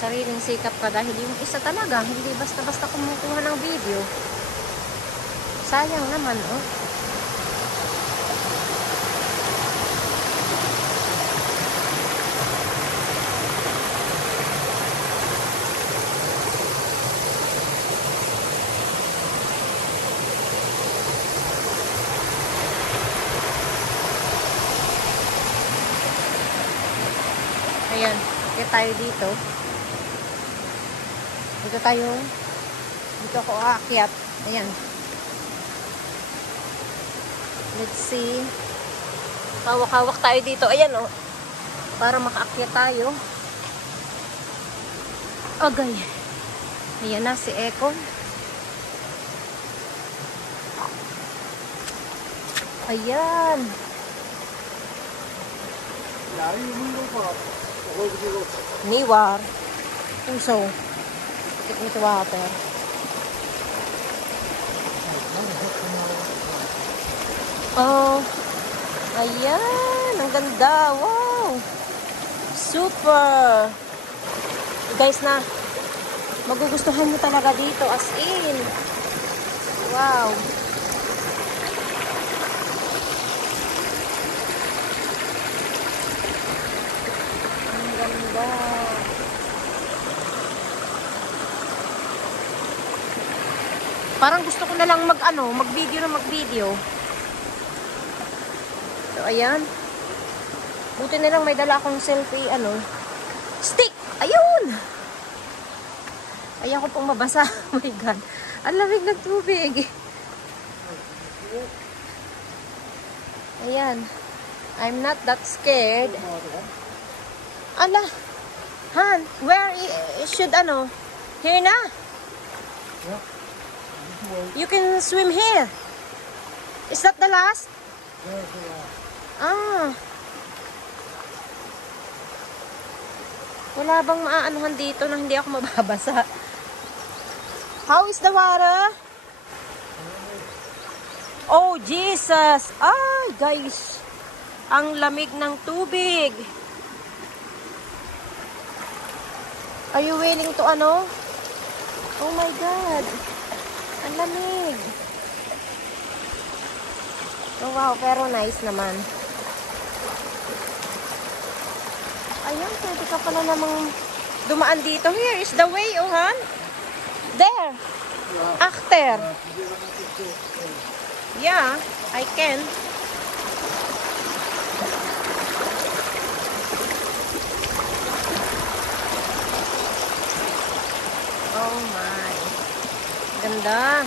sariling sikap ka dahil yung isa talaga, hindi basta-basta kumukuha ng video. Sayang naman, oh. Ayan, kaya tayo dito. Dito ako aakyat. Ayan. Let's see. Hawak-hawak tayo dito. Ayan, oh. Para makaakyat tayo. Agay. Ayan na si Econ. Ayan. Niwar. Puso. Take me to water. Oh. Ayan. Ang ganda. Wow. Super. Guys na. Magugustuhan nyo talaga dito. As in. Wow. Ang ganda. Parang gusto ko na lang mag-video. So, ayan. Buti na lang may dala akong selfie, stick! Ayun! Ayan ko pong mabasa. Oh my God. Ang lamig ng tubig. Ayan. I'm not that scared. Ala. Han, where should Here na? Yeah. You can swim here. Is that the last? There's the last. Ah. Wala bang maaanuhan dito na hindi ako mababasa? How is the water? Oh, Jesus! Ay, guys! Ang lamig ng tubig. Are you willing to Oh my God! Ang lamig. Oh wow, pero nice naman. Ayan, pwede ka pala namang dumaan dito. Here is the way, Han. There. After. Yeah, I can. Oh my. Ganda.